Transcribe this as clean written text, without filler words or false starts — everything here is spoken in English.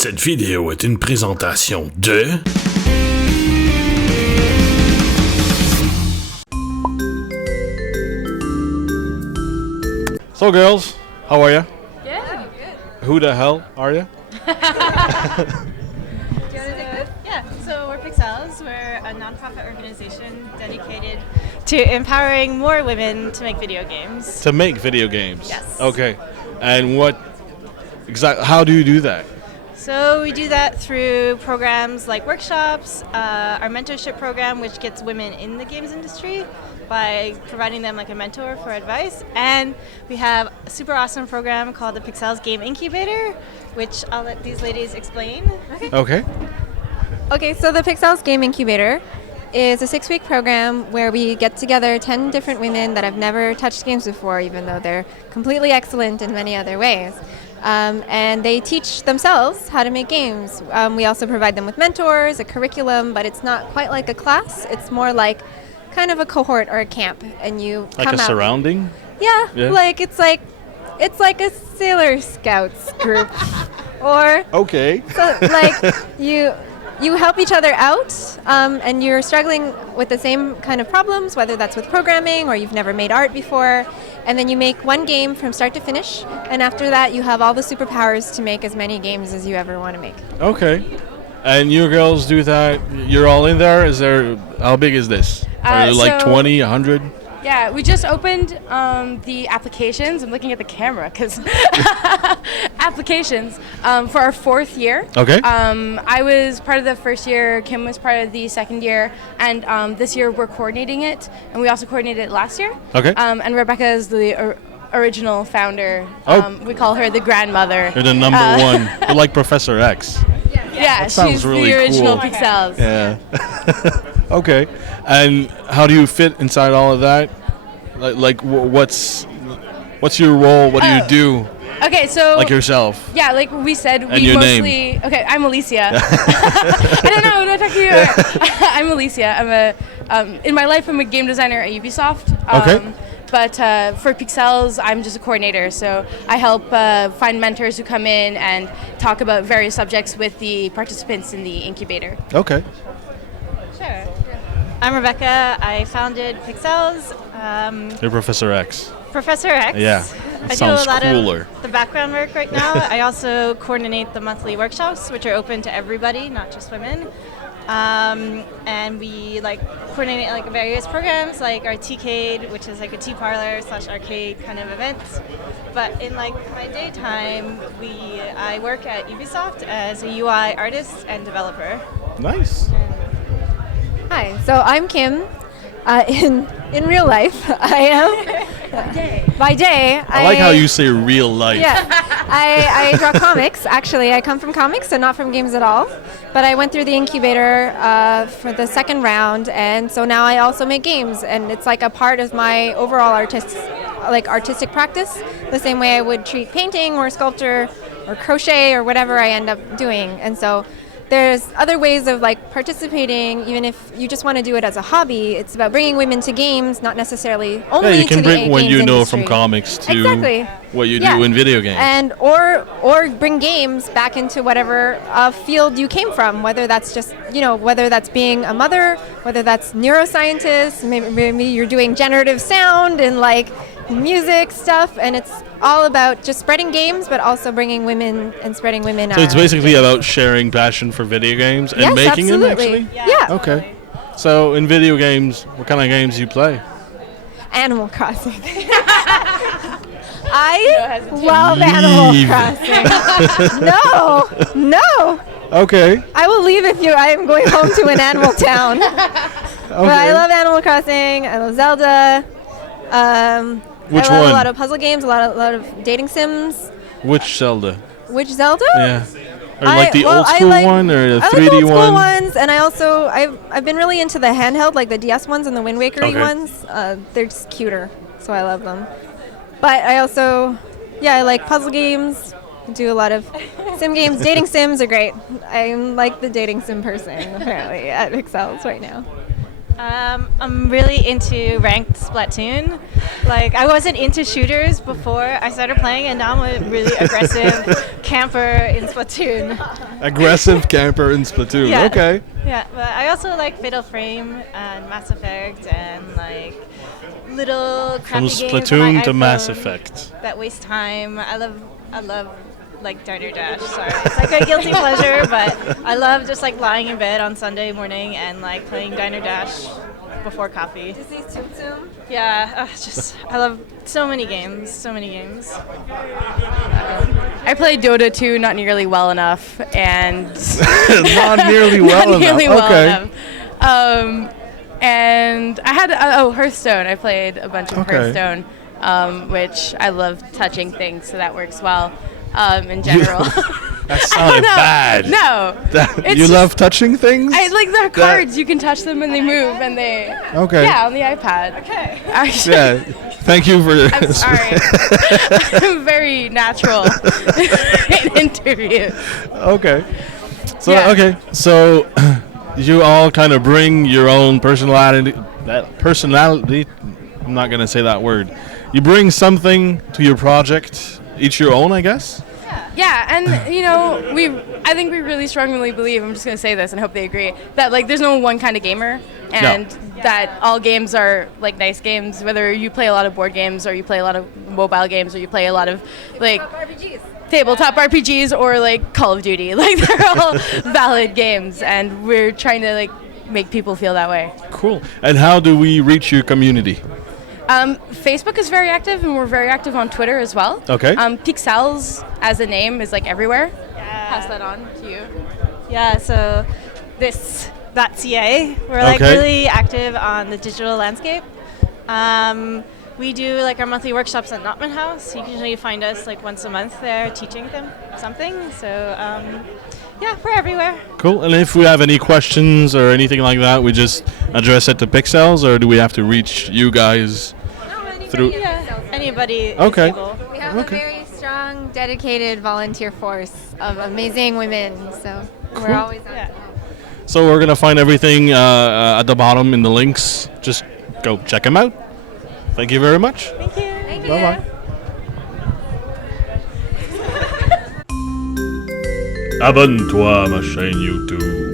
Cette vidéo est une présentation de... So girls, how are you? Yeah, good. Who the hell are you? So we're Pixels. We're a nonprofit organization dedicated to empowering more women to make video games. To make video games? Yes. Okay. And how do you do that? So we do that through programs like workshops, our mentorship program, which gets women in the games industry by providing them like a mentor for advice. And we have a super awesome program called the Pixels Game Incubator, which I'll let these ladies explain. Okay, so the Pixels Game Incubator is a 6-week program where we get together 10 different women that have never touched games before, even though they're completely excellent in many other ways. And they teach themselves how to make games. We also provide them with mentors, a curriculum, but it's not quite like a class. It's more like kind of a cohort or a camp, and you like come a out. surrounding? Yeah, like it's like a Sailor Scouts group, or okay. so like you help each other out, and you're struggling with the same kind of problems, whether that's with programming or you've never made art before, and then you make one game from start to finish, and after that you have all the superpowers to make as many games as you ever want to make. Okay. And you girls do that, you're all in there? How big is this? Are you like 20, 100? Yeah, we just opened the applications. I'm looking at the camera because applications for our 4th year. Okay. I was part of the first year. Kim was part of the second year, and this year we're coordinating it. And we also coordinated it last year. Okay. And Rebecca is the original founder. We call her the grandmother. You're the number one. You're like Professor X. Yeah, that sounds she's really the original cool. Pixels. Yeah. Okay. And how do you fit inside all of that? What's your role? What do you do? Okay, so like yourself. Yeah, like we said, and your mostly name. Okay, I'm Alicia. I don't know what I'm talking about. I'm Alicia. In my life I'm a game designer at Ubisoft. Okay. But for Pixels, I'm just a coordinator, so I help find mentors who come in and talk about various subjects with the participants in the incubator. Okay. Sure. I'm Rebecca. I founded Pixels. You're Professor X. Professor X. Yeah. I Sounds do a lot cooler. of the background work right now. I also coordinate the monthly workshops, which are open to everybody, not just women. And we coordinate various programs like our T-Cade, which is like a tea parlor / arcade kind of event. But in my daytime, I work at Ubisoft as a UI artist and developer. Nice. Hi, so I'm Kim. In real life, I am. By day, I like how you say real life. Yeah, I draw comics. Actually, I come from comics and not from games at all. But I went through the incubator for the second round, and so now I also make games, and it's like a part of my overall artistic practice, the same way I would treat painting or sculpture or crochet or whatever I end up doing. And so there's other ways of participating, even if you just want to do it as a hobby. It's about bringing women to games, not necally only to the you can bring what you know industry. from comics to exactly. what you do in video games. And or bring games back into whatever field you came from, whether that's just, whether that's being a mother, whether that's neuroscientist, maybe you're doing generative sound and music stuff, and it's all about just spreading games, but also bringing women and spreading women. So it's basically about sharing passion for video games and making absolutely. them, actually? Yeah. Okay. So in video games, what kind of games do you play? Animal Crossing. I love Animal Crossing. No. Okay. I will leave if I am going home to an animal town. But I love Animal Crossing. I love Zelda. Which I love one? a lot of puzzle games, a lot of dating sims. Which Zelda? Which Zelda? Yeah. Or the old school one or the 3D I like the old school one? ones, and I also I've been really into the handheld, like the DS ones and the Wind Waker-y ones. They're just cuter, so I love them. But I also, I like puzzle games. I do a lot of sim games. Dating sims are great. I'm like the dating sim person apparently at Pixels right now. I'm really into ranked Splatoon. Like, I wasn't into shooters before I started playing, and now I'm a really aggressive camper in Splatoon. Aggressive camper in Splatoon. Yeah. Okay. Yeah, but I also like Fatal Frame and Mass Effect and like little crappy From games on my Splatoon to Mass iPhone Effect. that waste time. I love like Diner Dash. Sorry, it's like a guilty pleasure, but I love just like lying in bed on Sunday morning and like playing Diner Dash before coffee. Disney Tsum Tsum. Yeah, I love so many games. I played Dota 2 not nearly well enough, and Not nearly well not nearly enough. well Okay. enough. And I had Hearthstone. I played a bunch of Okay. Hearthstone, which I love touching things, so that works well. In general. That sounded bad. No. It's You just- love touching things? I like the cards. You can touch them and they move and they. Okay. Yeah, on the iPad. Okay. Actually, Yeah. Thank you for. I'm sorry. I'm very natural in interviews. Okay. So Yeah. okay. So you all kind of bring your own personality. I'm not gonna say that word. You bring something to your project, each your own, I guess. Yeah, and I think we really strongly believe. I'm just gonna say this and hope they agree that like there's no one kind of gamer, and that all games are like nice games. Whether you play a lot of board games or you play a lot of mobile games or you play a lot of like tabletop RPGs or like Call of Duty, like they're all valid games, and we're trying to like make people feel that way. Cool. And how do we reach your community? Facebook is very active, and we're very active on Twitter as well. Okay. Pixels as a name is like everywhere. Pass that on to you. Yeah, so this.ca, we're like Okay. really active on the digital landscape. We do like our monthly workshops at Notman House. You can usually find us like once a month there teaching them something. So yeah, we're everywhere. Cool. And if we have any questions or anything like that, we just address it to Pixels, or do we have to reach you guys? Through- Yeah, anybody. is Okay. able. We have a very strong, dedicated volunteer force of amazing women, so Cool. we're always on. Yeah. So we're gonna find everything at the bottom in the links. Just go check them out. Thank you very much. Thank you. Thank you. Bye bye. Abonne-toi à ma chaîne YouTube.